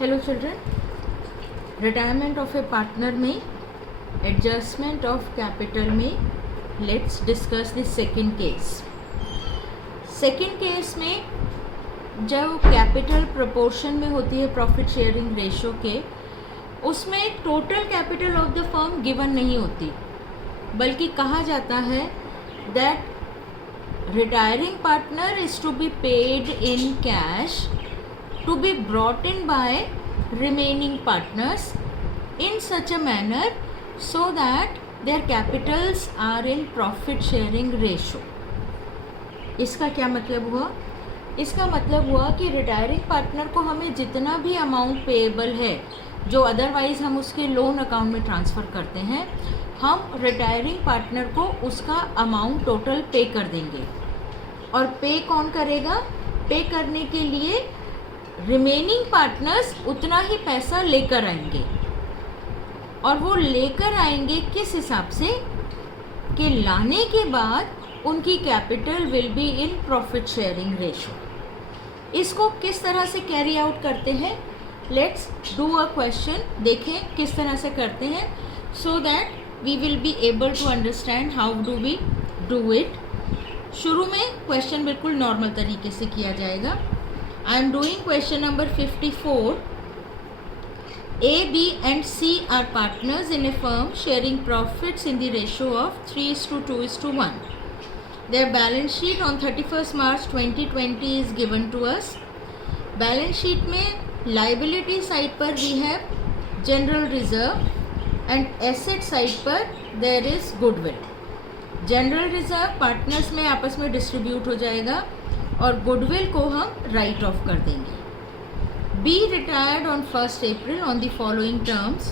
Hello children, retirement of A partner में adjustment of capital में let's discuss the second case. Second case में जब capital proportion में होती है प्रॉफिट शेयरिंग रेशो के, उसमें total capital of the firm given नहीं होती, बल्कि कहा जाता है that retiring partner is to be paid in cash to be brought in by remaining partners in such a manner so that their capitals are in profit sharing ratio। इसका क्या मतलब हुआ? इसका मतलब हुआ कि रिटायरिंग पार्टनर को हमें जितना भी अमाउंट पेएबल है जो अदरवाइज हम उसके लोन अकाउंट में ट्रांसफ़र करते हैं, हम रिटायरिंग पार्टनर को उसका अमाउंट टोटल पे कर देंगे। और पे कौन करेगा? पे करने के लिए रिमेनिंग पार्टनर्स उतना ही पैसा लेकर आएंगे। और वो लेकर आएंगे किस हिसाब से कि लाने के बाद उनकी capital will be in profit sharing ratio. इसको किस तरह से कैरी आउट करते हैं? लेट्स डू अ क्वेश्चन, देखें किस तरह से करते हैं, so that we will be able to understand how do we do it. शुरू में क्वेश्चन बिल्कुल नॉर्मल तरीके से किया जाएगा। I am doing question number 54. A, B and C are partners in a firm sharing profits in the ratio of 3:2:1. Their balance sheet on 31st March 2020 is given to us. Balance sheet में liability side पर we have general reserve and asset side पर there is goodwill. General reserve partners में आपस में distribute हो जाएगा और goodwill को हम राइट ऑफ कर देंगे। B retired on 1st April on the following terms: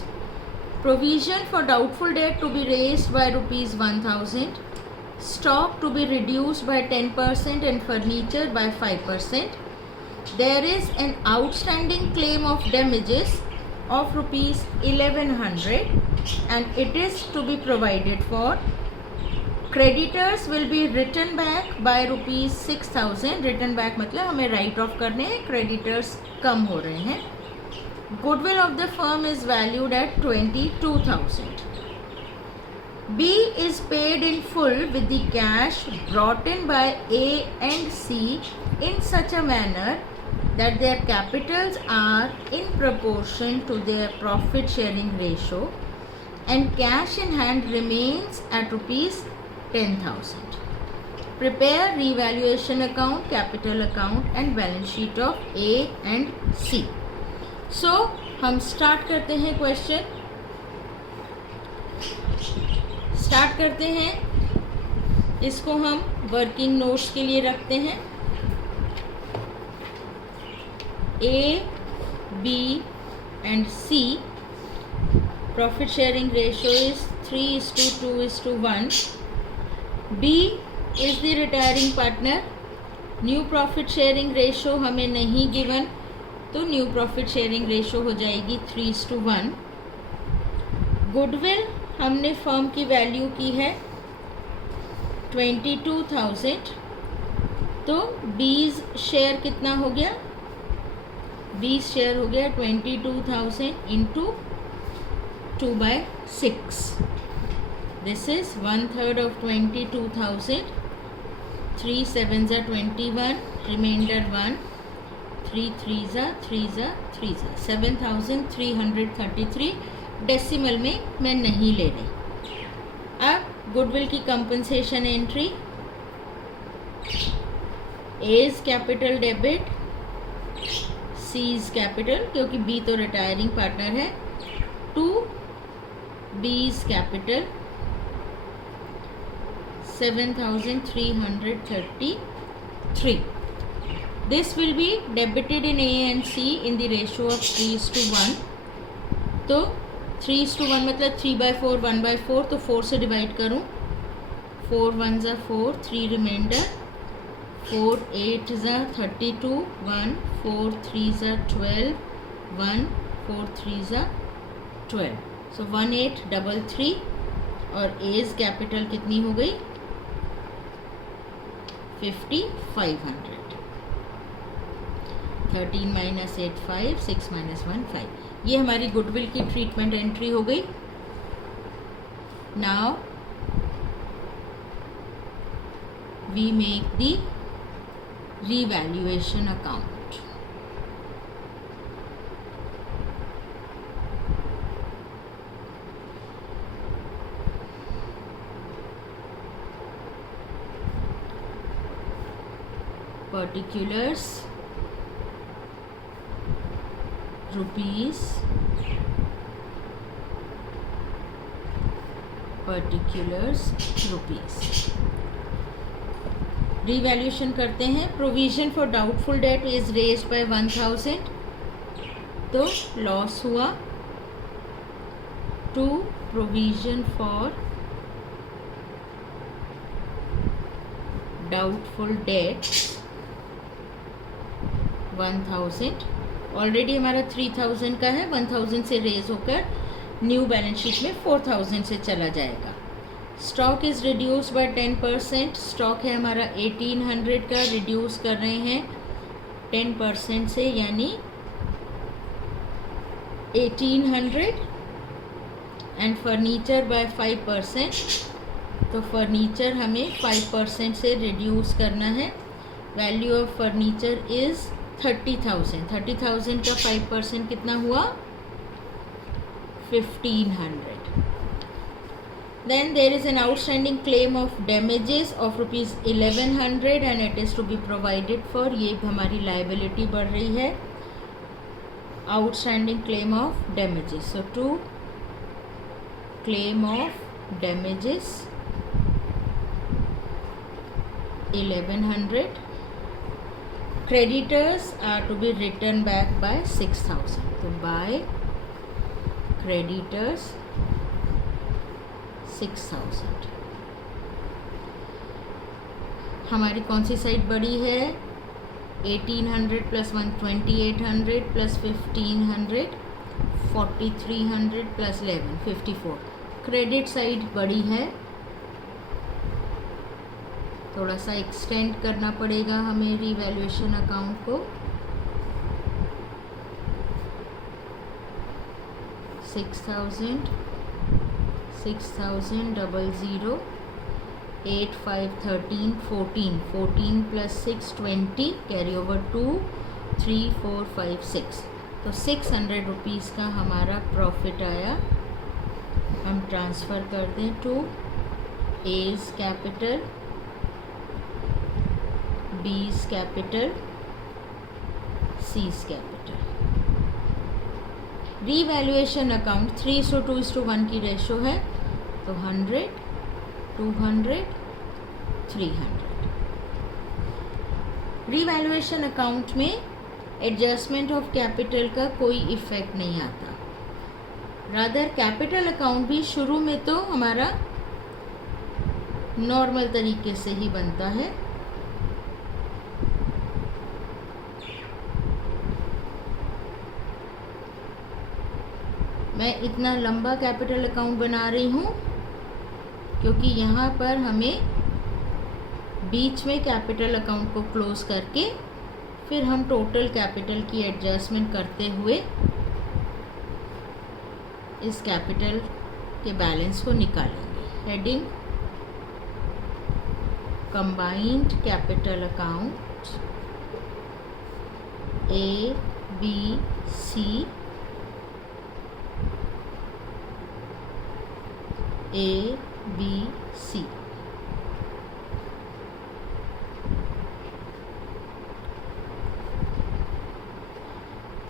provision for doubtful debt to be raised by ₹1000, stock to be reduced by 10% and furniture by 5%। There is an outstanding claim of damages of ₹1100 and it is to be provided for. Creditors will be return back by ₹6000। Return back मतलब हमें right of करने हैं, creditors कम हो रहे हैं। Goodwill of the firm is valued at 22,000। B is paid in full with the cash brought in by A and C in such a manner that their capitals are in proportion to their profit sharing ratio and cash in hand remains at ₹10,000. Prepare revaluation account, capital account and balance sheet of A and C. So हम start करते हैं question. Start करते हैं, इसको हम working notes के लिए रखते हैं। A, B and C profit sharing ratio is 3:2:1. B is the retiring partner. New profit sharing ratio हमें नहीं गिवन, तो न्यू प्रॉफिट शेयरिंग रेशो हो जाएगी 3:1। गुडविल हमने फर्म की वैल्यू की है 22,000, तो बीज शेयर कितना हो गया? 20 शेयर हो गया 22,000 into 2/6। This is 1/3 of 22,000। 3 7s are 21, remainder 1, 3 3s are 3s are 3s are 7,333। Decimal में मैं नहीं ले रही। अब गुडविल की compensation entry, A's capital debit, C's capital क्योंकि बी तो रिटायरिंग पार्टनर है, to B's capital 7,333। This will be debited in A and C in the ratio of 3:1। तो 3:1 मतलब 3/4 1/4, तो 4 से डिवाइड करूँ, 4 1s are 4, 3 remainder, 4 8s are 32, 1 4 3s are 12, 1 4 3s are 12। सो 1833 और as capital कितनी हो गई? 5500। 13 माइनस 8 5, 6 माइनस 1 5. ये हमारी गुडविल की ट्रीटमेंट एंट्री हो गई. Now we make the revaluation account. Particulars rupees, particulars rupees. Revaluation करते हैं. Provision for doubtful debt is raised by 1000, तो लॉस हुआ. To provision for doubtful debt 1000. Already हमारा 3000 का है, 1000 से रेज होकर न्यू बैलेंस शीट में 4000 से चला जाएगा. Stock is reduce by 10%. Stock है हमारा 1800 का, रिड्यूस कर रहे हैं 10% से, यानी 1800. एंड फर्नीचर बाय 5%, तो फर्नीचर हमें 5% से रिड्यूस करना है. Value of furniture is 30,000. 30,000 का 5% कितना हुआ? 1500. Then there is an outstanding claim of damages of rupees 1100 and it is to be provided for. ये हमारी liability बढ़ रही है. Outstanding claim of damages. So to claim of damages 1100. Creditors are to be written back by 6000. So by creditors 6000. हमारी कौन सी side बड़ी है? 1800 plus 2800 plus 1500 4300 plus 11 54. Credit side बड़ी है, थोड़ा सा एक्सटेंड करना पड़ेगा हमें रिवैल्यूएशन अकाउंट को. 6000 6000 00 8 5 13 14 14 प्लस 6 20 कैरी ओवर 2 3 4 5 6. तो 600 रुपीज़ का हमारा प्रॉफिट आया. हम ट्रांसफ़र कर दें to A's capital, B's capital, C's capital. Revaluation account 3:2:1 की रेशो है, तो 100 200 300. रीवैल्यूएशन अकाउंट में एडजस्टमेंट ऑफ कैपिटल का कोई इफ़ेक्ट नहीं आता. रादर कैपिटल अकाउंट भी शुरू में तो हमारा नॉर्मल तरीके से ही बनता है. मैं इतना लंबा कैपिटल अकाउंट बना रही हूँ क्योंकि यहाँ पर हमें बीच में कैपिटल अकाउंट को क्लोज करके फिर हम टोटल कैपिटल की एडजस्टमेंट करते हुए इस कैपिटल के बैलेंस को निकालेंगे. Heading combined capital account A B C A B C.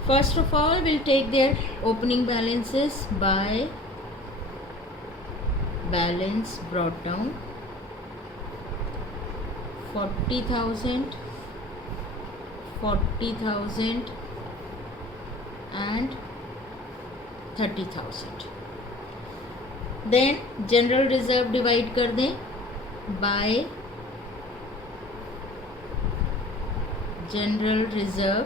First of all, we'll take their opening balances by balance brought down. 40,000, 40,000 and 30,000. Then general reserve divide कर दें bye general reserve.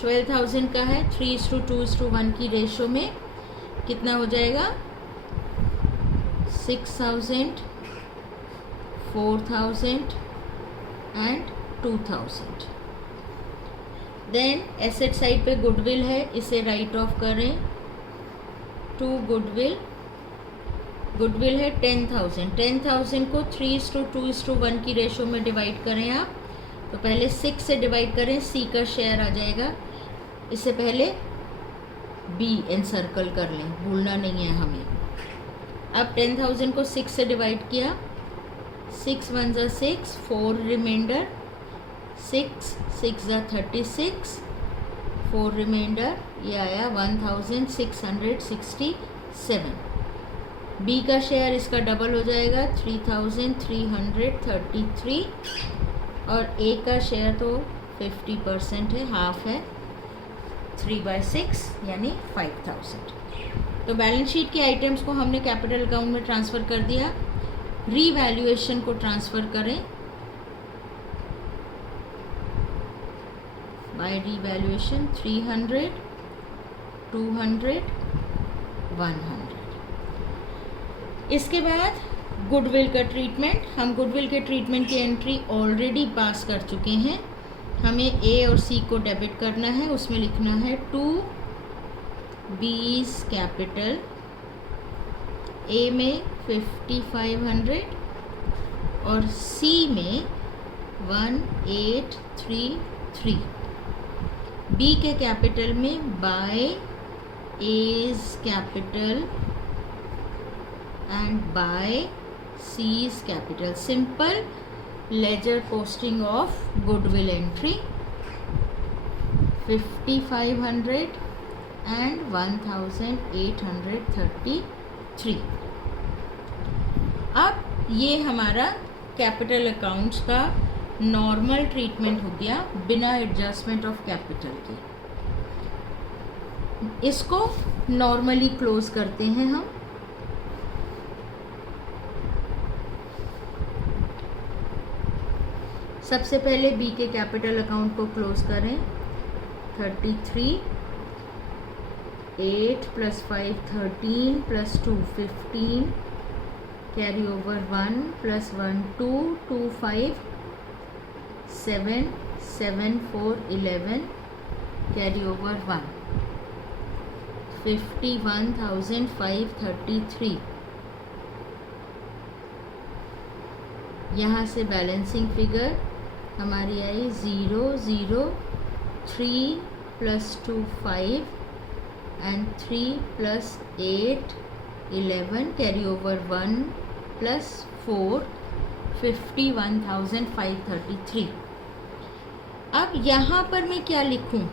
12,000 का है, 3:2:1 की ratio में कितना हो जाएगा? 6,000 4,000 and 2,000. Then asset side पे गुडविल है, इसे राइट ऑफ करें टू गुडविल। गुडविल है 10,000। 10,000 को 3:2:1 की रेशो में डिवाइड करें आप। तो पहले 6 से डिवाइड करें, सी का शेयर आ जाएगा। इससे पहले बी एनसर्कल कर लें, भूलना नहीं है हमें। अब 10,000 को 6 से डिवाइड किया, 6 1 ज़ा 6, 4 रिमाइंडर, 6 6 ज़ा 36, 4 रिमाइंडर, ये आया 1667। बी का शेयर इसका डबल हो जाएगा 3,333 और ए का शेयर तो 50% है, हाफ है, 3/6 यानी 5,000। तो बैलेंस शीट के आइटम्स को हमने कैपिटल अकाउंट में ट्रांसफ़र कर दिया। रीवैल्यूएशन को ट्रांसफ़र करें बाय रीवैल्यूएशन 300, 200, 100। इसके बाद गुडविल का ट्रीटमेंट। हम गुडविल के ट्रीटमेंट की एंट्री ऑलरेडी पास कर चुके हैं। हमें ए और सी को डेबिट करना है, उसमें लिखना है 2 B's कैपिटल, ए में 5500 और सी में 1833। बी के कैपिटल में by A's capital and by C's capital. Simple ledger posting of goodwill entry 5500 and 1833। अब ये हमारा कैपिटल अकाउंट्स का नॉर्मल ट्रीटमेंट हो गया बिना एडजस्टमेंट ऑफ कैपिटल के। इसको नॉर्मली क्लोज करते हैं हम। सबसे पहले बी के कैपिटल अकाउंट को क्लोज करें। 33, 8 + 5 13 + 2 15, कैरी ओवर 1 + 1 2 2 5 7 7 4 11, कैरी ओवर 1 51,533। यहाँ से बैलेंसिंग फिगर हमारी आई 0 0 3 + 2 5 एंड 3 + 8 11, कैरी ओवर 1 + 4 51,533। अब यहाँ पर मैं क्या लिखूँ?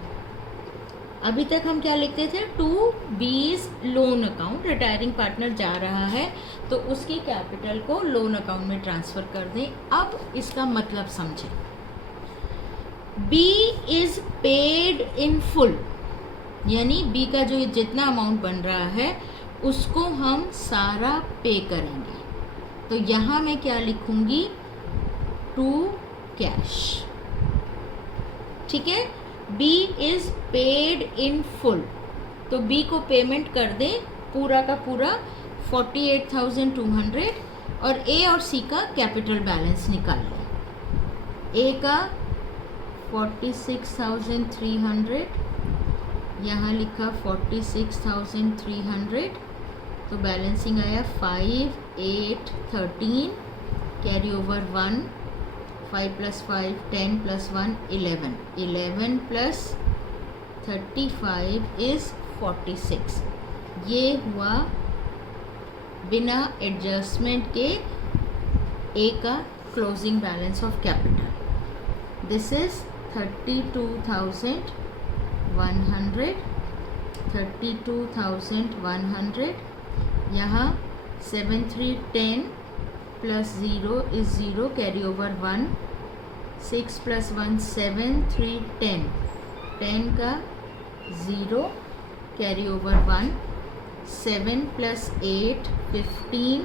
अभी तक हम क्या लिखते थे? 2 B's loan account, retiring partner जा रहा है तो उसकी कैपिटल को लोन अकाउंट में ट्रांसफ़र कर दें। अब इसका मतलब समझें। B is paid in full, यानी B का जो जितना अमाउंट बन रहा है उसको हम सारा पे करेंगे। तो यहाँ मैं क्या लिखूँगी? To cash. ठीक है, B is paid in full, तो B को पेमेंट कर दें पूरा का पूरा 48,200 और A और C का कैपिटल बैलेंस निकाल लें। A का 46,300, यहाँ लिखा 46,300, तो बैलेंसिंग आया 5,813, कैरी ओवर 1, 5 + 5 10 + 1 11, 11 + 35 इज़ 46। ये हुआ बिना एडजस्टमेंट के ए का closing balance of capital. This is 32,100, 32,100। यहाँ 7310 + 0 is 0, carry over 1, 6 + 1 7, 3 10, 10 का 0, carry over 1, 7 + 8 15,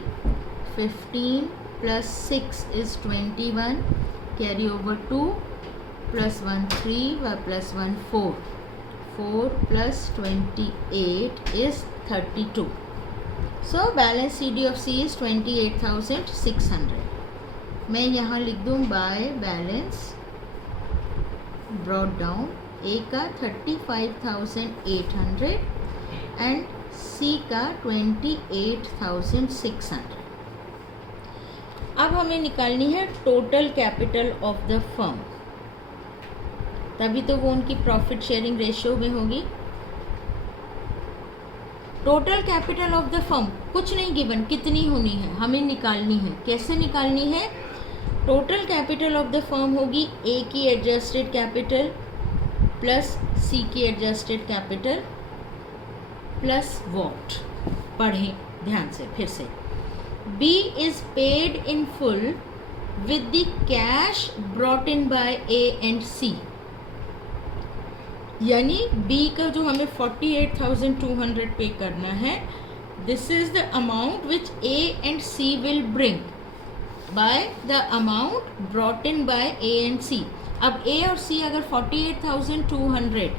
15 + 6 is 21, carry over 2, + 1 3 + 1 4, 4 + 28 is 32. So balance CD of C is 28,600. मैं यहाँ लिख दूँ बाय बैलेंस ब्रॉट डाउन ए का 35,800 एंड सी का 28,600। अब हमें निकालनी है total capital of the firm, तभी तो वो उनकी प्रॉफिट शेयरिंग रेशियो में होगी। Total capital of the firm कुछ नहीं गिवन, कितनी होनी है हमें निकालनी है। कैसे निकालनी है? Total capital of the firm होगी ए की एडजस्टेड कैपिटल प्लस सी की एडजस्टेड कैपिटल प्लस वॉट। पढ़ें ध्यान से फिर से। B is paid in full with the cash brought in by A and C, यानी बी का जो हमें 48,200 पे करना है, this is the amount which A and C will bring by the amount brought in by A and C. अब A और सी अगर 48,200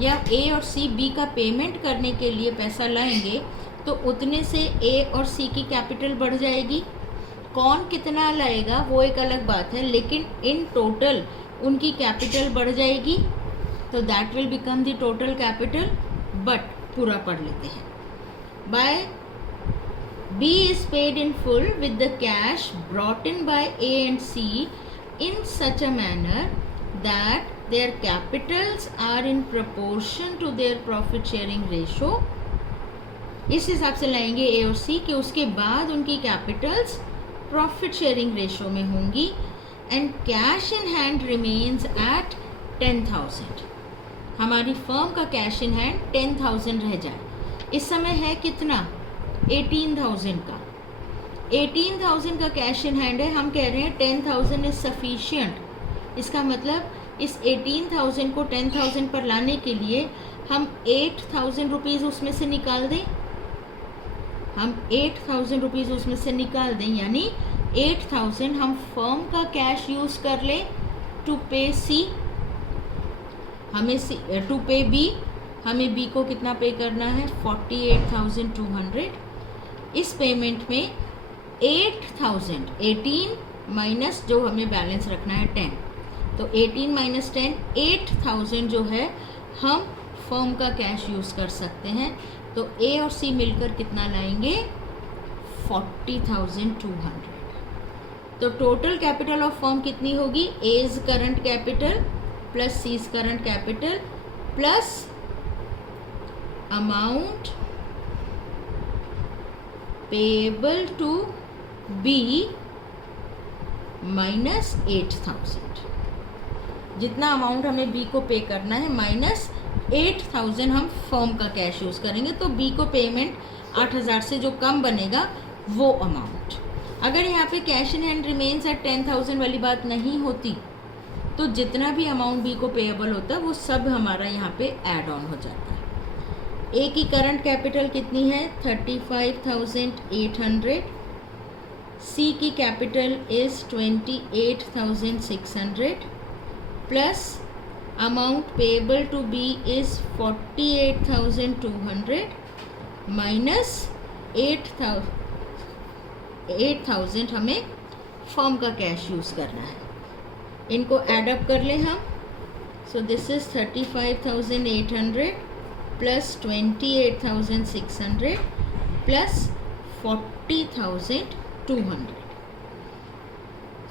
या ए और सी बी का पेमेंट करने के लिए पैसा लाएंगे तो उतने से ए और सी की कैपिटल बढ़ जाएगी। कौन कितना लाएगा वो एक अलग बात है, लेकिन इन टोटल उनकी कैपिटल बढ़ जाएगी, तो that will become the total capital. But पूरा पढ़ लेते हैं। By B is paid in full with the cash brought in by A and C in such a manner that their capitals are in proportion to their profit sharing ratio। इस हिसाब से लाएंगे ए और सी कि उसके बाद उनकी कैपिटल्स प्रॉफिट शेयरिंग रेशियो में होंगी। And cash in hand remains at 10,000। हमारी फर्म का कैश इन हैंड 10,000 रह जाए। इस समय है कितना? 18,000 का। 18,000 का कैश इन हैंड है, हम कह रहे हैं 10,000 इज सफिशियंट। इसका मतलब इस 18,000 को 10,000 पर लाने के लिए हम 8,000 रुपीज़ उसमें से निकाल दें। हम 8,000 रुपीज़ उसमें से निकाल दें, यानी 8,000 हम फर्म का कैश यूज़ कर लें टू पे सी, हमें सी टू पे बी। हमें बी को कितना पे करना है? 48,200। इस पेमेंट में 8,000 18 माइनस जो हमें बैलेंस रखना है 10, तो 18 माइनस 10 8,000 जो है हम फर्म का कैश यूज़ कर सकते हैं। तो ए और सी मिलकर कितना लाएंगे? 40,200। तो टोटल कैपिटल ऑफ फर्म कितनी होगी? A's current capital plus C's current capital plus amount payable to B minus 8,000। जितना अमाउंट हमें बी को पे करना है माइनस 8,000 हम फर्म का कैश यूज़ करेंगे, तो बी को पेमेंट 8,000 से जो कम बनेगा वो अमाउंट। अगर यहाँ पे cash in hand remains at 10,000 वाली बात नहीं होती तो जितना भी अमाउंट बी को पेएबल होता है वो सब हमारा यहाँ पे ऐड ऑन हो जाता है। ए की करंट कैपिटल कितनी है? 35,800। सी की capital is 28,600 plus amount payable to B is 48,200 minus 8,000 हमें फर्म का कैश यूज़ करना है। इनको एडअप कर लें हम। So this is 35,800 plus 28,600 plus 40,200।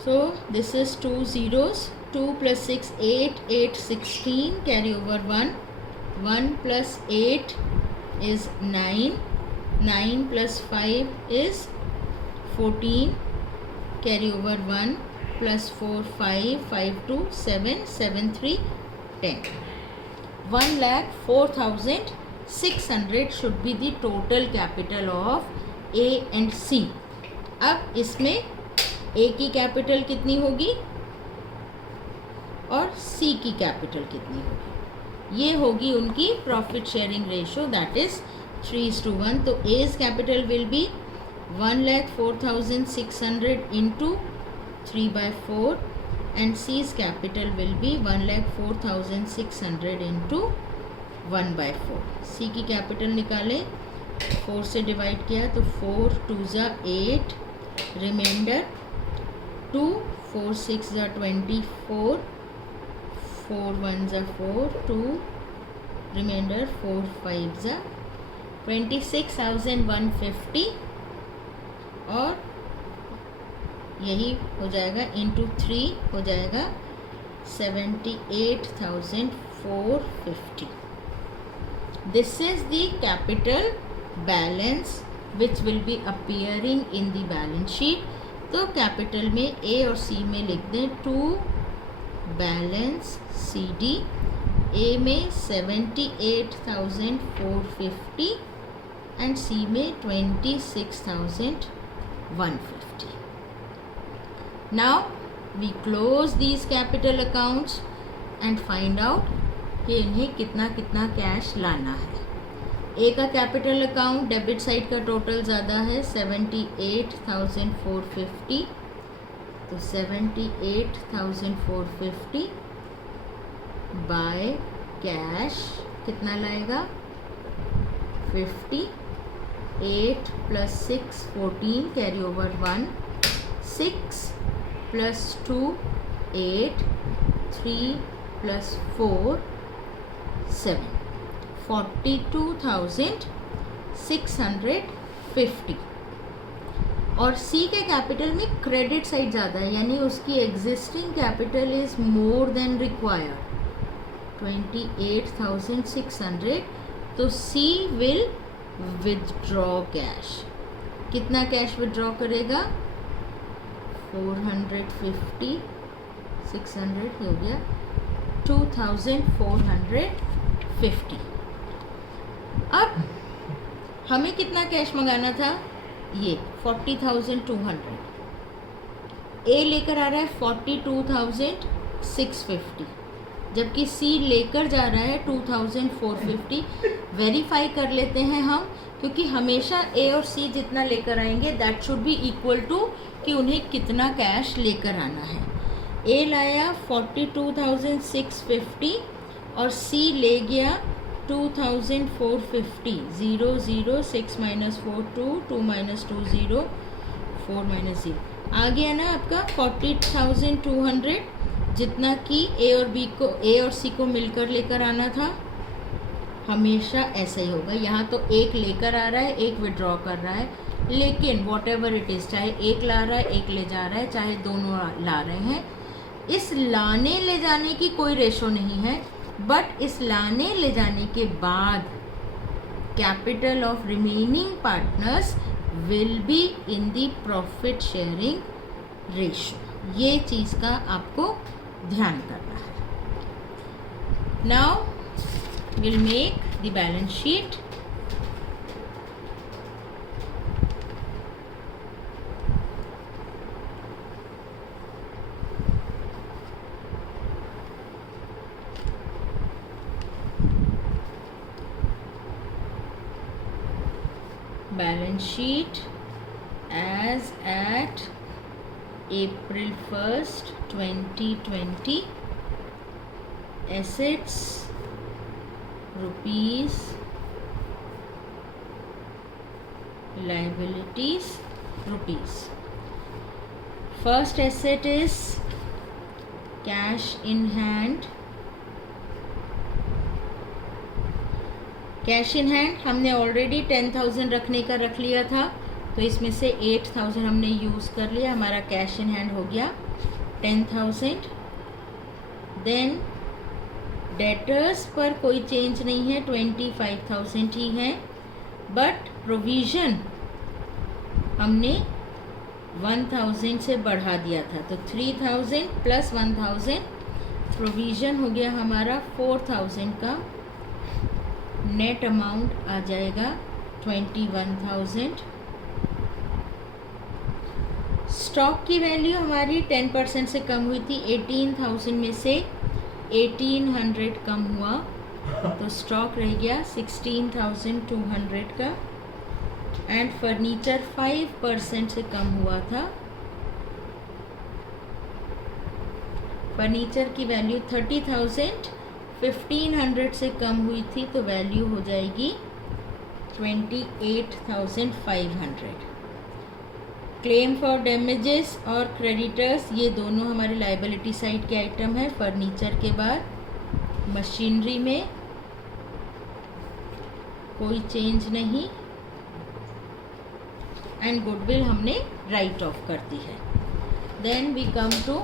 So this is 2 zeros, 2 plus 6 8, 8 16, carry over 1, 1 plus 8 is 9, 9 plus 5 is 14, carry over 1 plus 4 5, 5 2 7, 7 3 10। 1,04,600 should be the total capital of A and C। अब इसमें A की capital कितनी होगी और C की capital कितनी होगी? ये होगी उनकी profit sharing ratio, that is 3:1। तो A's capital will be 1,04,600 into 3/4 and C's capital will be 1,04,600 into 1/4। C की कैपिटल निकालें, 4 से डिवाइड किया तो 4 2 ज़ा 8, रिमाइंडर 2, 4 6 ज़ा 24, 4 1 ज़ा 4, 2 रिमाइंडर 4 5 ज़ा 26,150 और यही हो जाएगा इंटू 3 हो जाएगा 78,450. This is the capital balance which will be appearing in the balance sheet. तो कैपिटल में ए और सी में लिख दें टू बैलेंस सी डी. ए में 78,450 एंड सी में 26,150. Now we close these capital accounts and find out कि इन्हें कितना कितना कैश लाना है. ए का कैपिटल अकाउंट डेबिट साइड का टोटल ज़्यादा है 78,450. तो 78,450 बाय कैश कितना लाएगा 50. 8 + 6 14 कैरी ओवर 1. 6 + 2 8. 3 + 4 7. 42,650. और सी के कैपिटल में क्रेडिट साइड ज़्यादा है यानी उसकी existing capital is more than required 28,600. तो सी विल विदड्रॉ कैश. कितना कैश विदड्रॉ करेगा 450 600 हो गया 2,450. अब हमें कितना कैश मंगाना था ये 40,200. ए लेकर आ रहा है 42,650 जबकि सी लेकर जा रहा है 2,450. वेरीफाई कर लेते हैं हम क्योंकि हमेशा ए और सी जितना लेकर आएंगे that should be equal to कि उन्हें कितना कैश लेकर आना है. ए लाया 42,650 और सी ले गया 2,450. 0 0 6 - 4 2 2 - 2 0 4 - 0 आ गया ना आपका 40,200 जितना कि ए और सी को मिलकर लेकर आना था. हमेशा ऐसा ही होगा. यहाँ तो एक लेकर आ रहा है एक विड्रॉ कर रहा है लेकिन वॉट एवर इट इज़ चाहे एक ला रहा है एक ले जा रहा है चाहे दोनों ला रहे हैं इस लाने ले जाने की कोई रेशो नहीं है. बट इस लाने ले जाने के बाद capital of remaining partners will be in the profit sharing ratio. ये चीज़ का आपको ध्यान करना है. Now will make the balance sheet. Balance sheet as at April 1st 2020. Assets rupees, liabilities rupees. First asset is cash in hand. Cash in hand हमने already 10,000 रखने का रख लिया था तो इसमें से 8,000 हमने यूज़ कर लिया. हमारा कैश इन हैंड हो गया 10,000. देन डेटर्स पर कोई चेंज नहीं है 25,000 ही है. बट प्रोविज़न हमने 1,000 से बढ़ा दिया था तो 3,000 + 1,000 प्रोविज़न हो गया हमारा 4,000 का. नेट अमाउंट आ जाएगा 21,000. स्टॉक की वैल्यू हमारी 10% से कम हुई थी. 18,000 में से 1,800 कम हुआ तो स्टॉक रह गया 16,200 का. एंड फर्नीचर 5% से कम हुआ था. फर्नीचर की वैल्यू 30,000 1,500 से कम हुई थी तो वैल्यू हो जाएगी 28,500. क्लेम फॉर डैमेजेस और क्रेडिटर्स ये दोनों हमारे लाइबिलिटी साइड के आइटम है फर्नीचर के बाद. मशीनरी में कोई चेंज नहीं, एंड गुडविल हमने राइट ऑफ कर दी है। Then we come to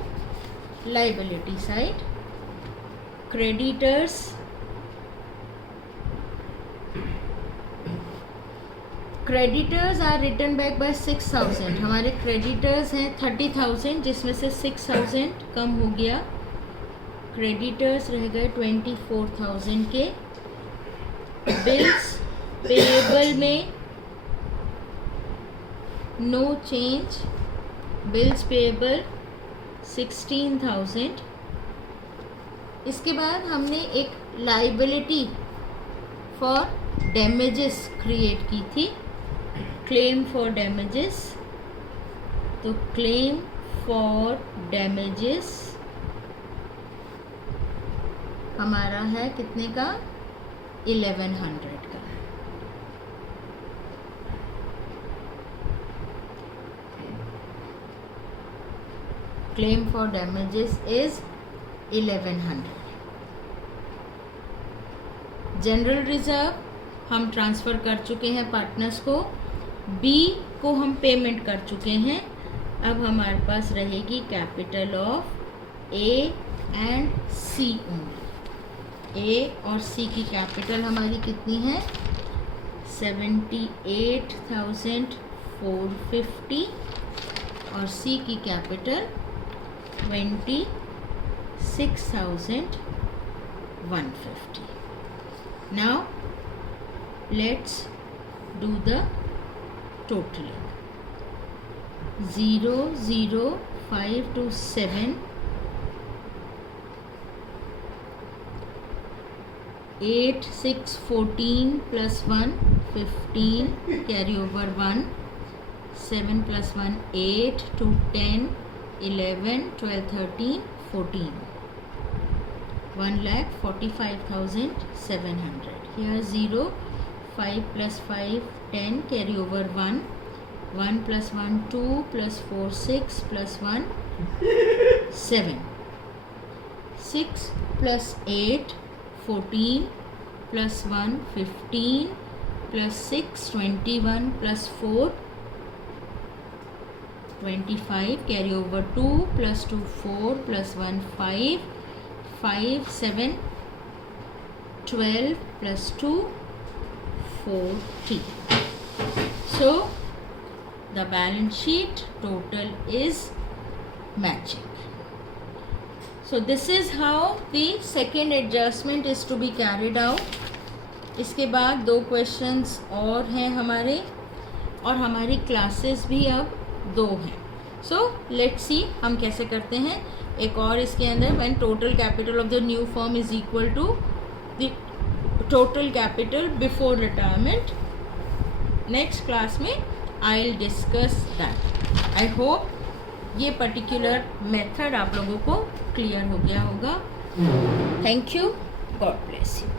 liability side. Creditors, creditors are return back by 6000। हमारे क्रेडिटर्स हैं 30,000, जिसमें से 6000 कम हो गया, क्रेडिटर्स रह गए 24,000 के। बिल्स पेएबल में नो चेंज, बिल्स पेएबल 16,000। इसके बाद हमने एक लाइबिलिटी फॉर डैमेजेस क्रिएट की थी, क्लेम फॉर डैमेजेस। तो क्लेम फॉर डैमेजेस हमारा है कितने का, 1100 का। Claim for damages is 1100। General reserve हम ट्रांसफ़र कर चुके हैं पार्टनर्स को, बी को हम पेमेंट कर चुके हैं। अब हमारे पास रहेगी capital of A and C only. A और सी की कैपिटल हमारी कितनी है, 78,450, और सी की capital 26,150. Now let's do the totaling. 0, 0, 5 to 7, 8, 6, 14 plus 1, 15, carry over 1, 7 plus 1, 8, 2, 10, 11, 12, 13, 14. 1,45,700. Here 0, 5 plus 5, 10, carry over 1, 1 plus 1, 2 plus 4, 6 plus 1, 7, 6 plus 8, 14 plus 1, 15 plus 6, 21 plus 4, 25, carry over 2 plus 2, 4 plus 1, 5, 5, 7, 12 plus 2, 40. So the balance sheet total is matching. So this is how the second adjustment is to be carried out. इसके बाद 2 questions और हैं हमारे, और हमारी classes भी अब 2 हैं. सो लेट्स सी हम कैसे करते हैं. एक और इसके अंदर, when total capital of the new firm is equal to the total capital before retirement. Next class में I will discuss that. I hope ये पर्टिकुलर मेथड आप लोगों को क्लियर हो गया होगा. Thank you. God bless you.